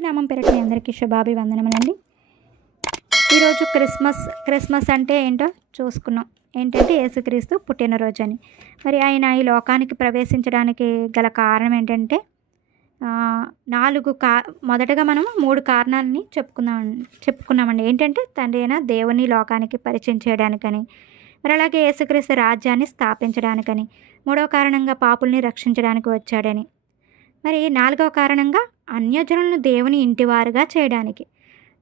క్రీస్తు నామం పేరిట మీ అందరికీ శుభాభివందనములండి. ఈరోజు క్రిస్మస్ క్రిస్మస్ అంటే ఏంటో చూసుకున్నాం. ఏంటంటే యేసుక్రీస్తు పుట్టినరోజు అని మరి ఆయన ఈ లోకానికి ప్రవేశించడానికి గల కారణం ఏంటంటే నాలుగు కా మొదటగా మనం మూడు కారణాలని చెప్పుకుందాం చెప్పుకున్నామండి. ఏంటంటే తండ్రి అయిన దేవుని లోకానికి పరిచయం చేయడానికని మరి అలాగే యేసుక్రీస్తు రాజ్యాన్ని స్థాపించడానికని మూడో కారణంగా పాపుల్ని రక్షించడానికి వచ్చాడని మరి నాలుగవ కారణంగా అన్యజనులను దేవుని ఇంటివారుగా చేయడానికి.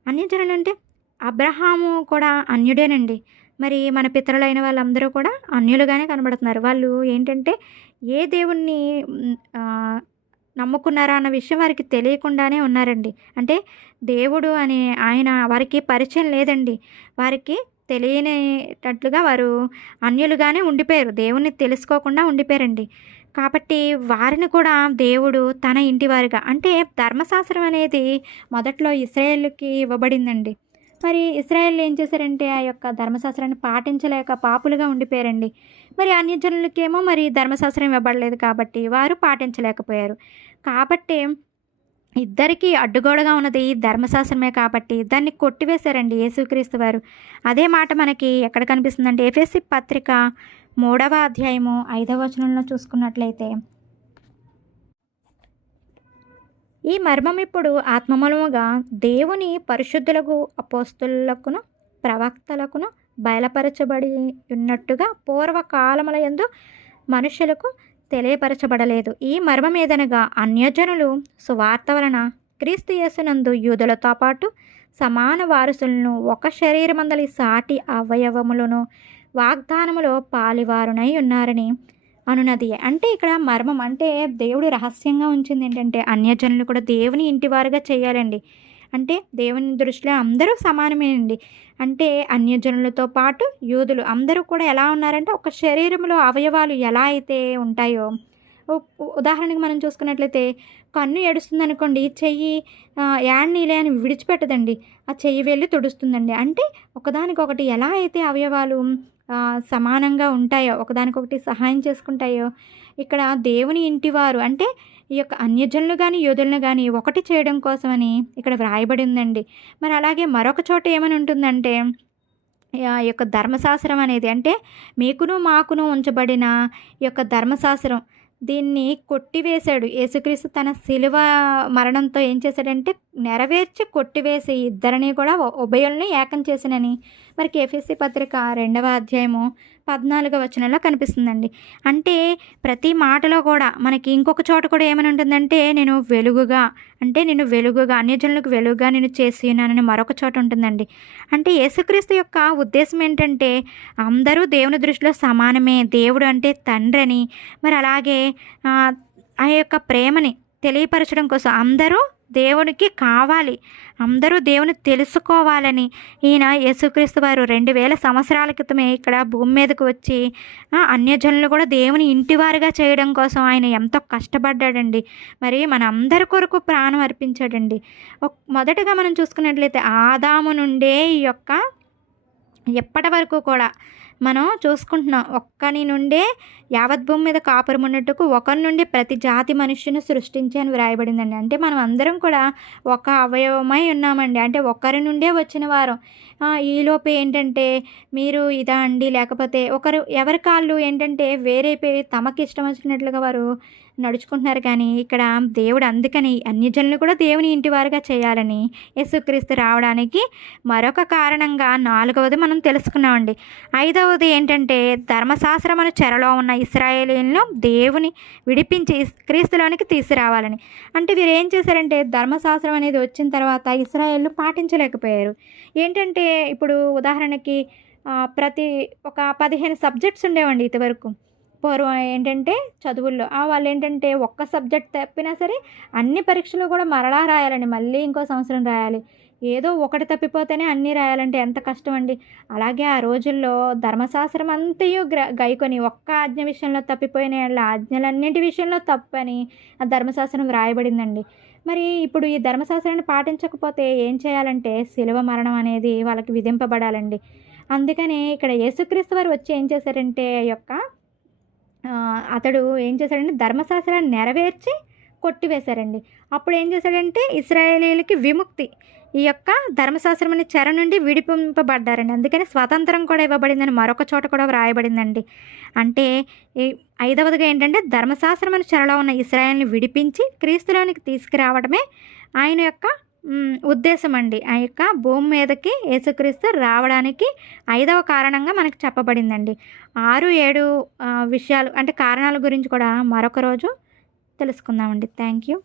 అన్యజనులు అంటే అబ్రహాము కూడా అన్యుడేనండి. మరి మన పితరులైన వాళ్ళందరూ కూడా అన్యులుగానే కనబడుతున్నారు. వాళ్ళు ఏంటంటే ఏ దేవుణ్ణి నమ్ముకున్నారా అన్న విషయం వారికి తెలియకుండానే ఉన్నారండి. అంటే దేవుడు అనే ఆయన వారికి పరిచయం లేదండి. వారికి తెలియనేటట్లుగా వారు అన్యులుగానే ఉండిపోయారు. దేవుణ్ణి తెలుసుకోకుండా ఉండిపోయారండి. కాబట్టి వారిని కూడా దేవుడు తన ఇంటివారిగా అంటే ధర్మశాస్త్రం అనేది మొదట్లో ఇస్రాయేల్కి ఇవ్వబడిందండి. మరి ఇస్రాయల్ ఏం చేశారంటే ఆ యొక్క ధర్మశాస్త్రాన్ని పాటించలేక పాపులుగా ఉండిపోయారండి. మరి అన్యజనులకేమో మరి ధర్మశాస్త్రం ఇవ్వబడలేదు కాబట్టి వారు పాటించలేకపోయారు. కాబట్టి ఇద్దరికీ అడ్డుగోడగా ఉన్నది ధర్మశాస్త్రమే కాబట్టి దాన్ని కొట్టివేశారండి యేసుక్రీస్తు వారు. అదే మాట మనకి ఎక్కడ కనిపిస్తుందంటే ఎఫ్ఎస్సి పత్రిక మూడవ అధ్యాయము ఐదవ వచనంలో చూసుకున్నట్లయితే ఈ మర్మం ఇప్పుడు ఆత్మమూలముగా దేవుని పరిశుద్ధులకు అపోస్తులకును ప్రవక్తలకును బయలుపరచబడి ఉన్నట్టుగా పూర్వకాలముల యందు మనుషులకు తెలియపరచబడలేదు. ఈ మర్మం ఏదనగా అన్యజనులు సువార్త వలన క్రీస్తు యేసునందు యూదులతో పాటు సమాన వారసులను ఒక శరీరమందలి సాటి అవయవములను వాగ్దానములో పాలివారునై ఉన్నారని అనునది. అంటే ఇక్కడ మర్మం అంటే దేవుడు రహస్యంగా ఉంచింది ఏంటంటే అన్యజనులు కూడా దేవుని ఇంటివారుగా చేయాలండి. అంటే దేవుని దృష్టిలో అందరూ సమానమేనండి. అంటే అన్యజనులతో పాటు యూదులు అందరూ కూడా ఎలా ఉన్నారంటే ఒక శరీరంలో అవయవాలు ఎలా అయితే ఉంటాయో ఉదాహరణకి మనం చూసుకున్నట్లయితే కన్ను ఏడుస్తుంది అనుకోండి చెయ్యి ఆ, యాడ్నీలే అని విడిచిపెట్టదండి. ఆ చెయ్యి వెళ్ళి తుడుస్తుందండి. అంటే ఒకదానికొకటి ఎలా అయితే అవయవాలు సమానంగా ఉంటాయో ఒకదానికొకటి సహాయం చేసుకుంటాయో ఇక్కడ దేవుని ఇంటివారు అంటే ఈ యొక్క అన్యజనులు కానీ యోధులను కానీ ఒకటి చేయడం కోసమని ఇక్కడ వ్రాయబడి ఉందండి మరి అలాగే మరొక చోట ఏమని ఉంటుందంటే ఆ యొక్క ధర్మశాస్త్రం అనేది అంటే మీకును మాకును ఉంచబడిన ఈ యొక్క ధర్మశాస్త్రం. దీన్ని కొట్టివేశాడు. యేసుక్రీస్తు తన శిలువ మరణంతో ఏం చేశాడంటే నెరవేర్చి కొట్టివేసి ఇద్దరిని కూడా ఉభయుల్ని ఏకం చేసినని మరి కేఫీసీ పత్రిక రెండవ అధ్యాయము పద్నాలుగవ వచనంలో కనిపిస్తుందండి. అంటే ప్రతి మాటలో కూడా మనకి ఇంకొక చోట కూడా ఏమని ఉంటుందంటే నేను వెలుగుగా అంటే నేను వెలుగుగా అన్యజనులకు వెలుగుగా నేను చేసి ఉన్నానని మరొక చోట ఉంటుందండి. అంటే యేసుక్రీస్తు యొక్క ఉద్దేశం ఏంటంటే అందరూ దేవుని దృష్టిలో సమానమే దేవుడు అంటే తండ్రి అని మరి అలాగే ఆ, ఆ యొక్క ప్రేమని తెలియపరచడం కోసం అందరూ దేవునికి కావాలి. అందరూ దేవుని తెలుసుకోవాలని. ఈయన యేసుక్రీస్తు వారు రెండు వేల సంవత్సరాల క్రితమే ఇక్కడ భూమి మీదకు వచ్చి అన్యజనులు కూడా దేవుని ఇంటివారుగా చేయడం కోసం ఆయన ఎంతో కష్టపడ్డాడండి. మరి మన అందరి కొరకు ప్రాణం అర్పించాడండి. మొదటగా మనం చూసుకున్నట్లయితే ఆదాము నుండే ఈ యొక్క ఎప్పటి వరకు కూడా మనం చూసుకుంటున్నాం ఒక్కని నుండే యావత్ భూమి మీద కాపురం ఉన్నట్టుకు ఒకరి నుండి ప్రతి జాతి మనుష్యుని సృష్టించి అని వ్రాయబడిందండి. అంటే మనం అందరం కూడా ఒక అవయవమై ఉన్నామండి. అంటే ఒకరి నుండే వచ్చిన వారం. ఈలోపు ఏంటంటే మీరు ఇదా అండి లేకపోతే ఒకరు ఎవరి కాళ్ళు ఏంటంటే వేరైపోయి తమకి ఇష్టం వచ్చినట్లుగా వారు నడుచుకుంటున్నారు కానీ ఇక్కడ దేవుడు అందుకని అన్యజనులు కూడా దేవుని ఇంటివారుగా చేయాలని యేసుక్రీస్తు రావడానికి మరొక కారణంగా నాలుగవది మనం తెలుసుకున్నామండి. ఐదవది ఏంటంటే ధర్మశాస్త్రం అను చెరలో ఉన్న ఇస్రాయేలీలను దేవుని విడిపించి క్రీస్తులోనికి తీసుకురావాలని. అంటే వీరు ఏం చేశారంటే ధర్మశాస్త్రం అనేది వచ్చిన తర్వాత ఇస్రాయేళ్ళు పాటించలేకపోయారు. ఏంటంటే ఇప్పుడు ఉదాహరణకి ప్రతి ఒక పదిహేను సబ్జెక్ట్స్ ఉండేవండి ఇంతవరకు పూర్వం ఏంటంటే చదువుల్లో ఆ వాళ్ళు ఏంటంటే ఒక్క సబ్జెక్ట్ తప్పినా సరే అన్ని పరీక్షలు కూడా మరలా రాయాలండి. మళ్ళీ ఇంకో సంవత్సరం రాయాలి. ఏదో ఒకటి తప్పిపోతేనే అన్నీ రాయాలంటే ఎంత కష్టం అండి అలాగే ఆ రోజుల్లో ధర్మశాస్త్రం అంతయు గ్ర గైకొని ఒక్క ఆజ్ఞ విషయంలో తప్పిపోయిన వాళ్ళ ఆజ్ఞలన్నింటి విషయంలో తప్పని ఆ ధర్మశాస్త్రం రాయబడిందండి మరి ఇప్పుడు ఈ ధర్మశాస్త్రాన్ని పాటించకపోతే ఏం చేయాలంటే శిలువ మరణం అనేది వాళ్ళకి విధింపబడాలండి. అందుకని ఇక్కడ యేసుక్రీస్తు వారు వచ్చి ఏం చేశారంటే యొక్క అతడు ఏం చేశాడంటే ధర్మశాస్త్రాన్ని నెరవేర్చి కొట్టివేశారండి. అప్పుడు ఏం చేశాడంటే ఇస్రాయేలీలకి విముక్తి ఈ యొక్క ధర్మశాస్త్రం అనే చెర నుండి విడిపింపబడ్డారండి. అందుకని స్వాతంత్రం కూడా ఇవ్వబడిందని మరొక చోట కూడా వ్రాయబడిందండి. అంటే ఈ ఐదవదిగా ఏంటంటే ధర్మశాస్త్రం అనే చెరలో ఉన్న ఇస్రాయల్ని విడిపించి క్రీస్తులోనికి తీసుకురావడమే ఆయన యొక్క ఉద్దేశం అండి ఆ యొక్క భూమి మీదకి యేసుక్రీస్తు రావడానికి ఐదవ కారణంగా మనకు చెప్పబడిందండి. ఆరు ఏడు విషయాలు అంటే కారణాల గురించి కూడా మరొక రోజు తెలుసుకుందామండి. Thank you.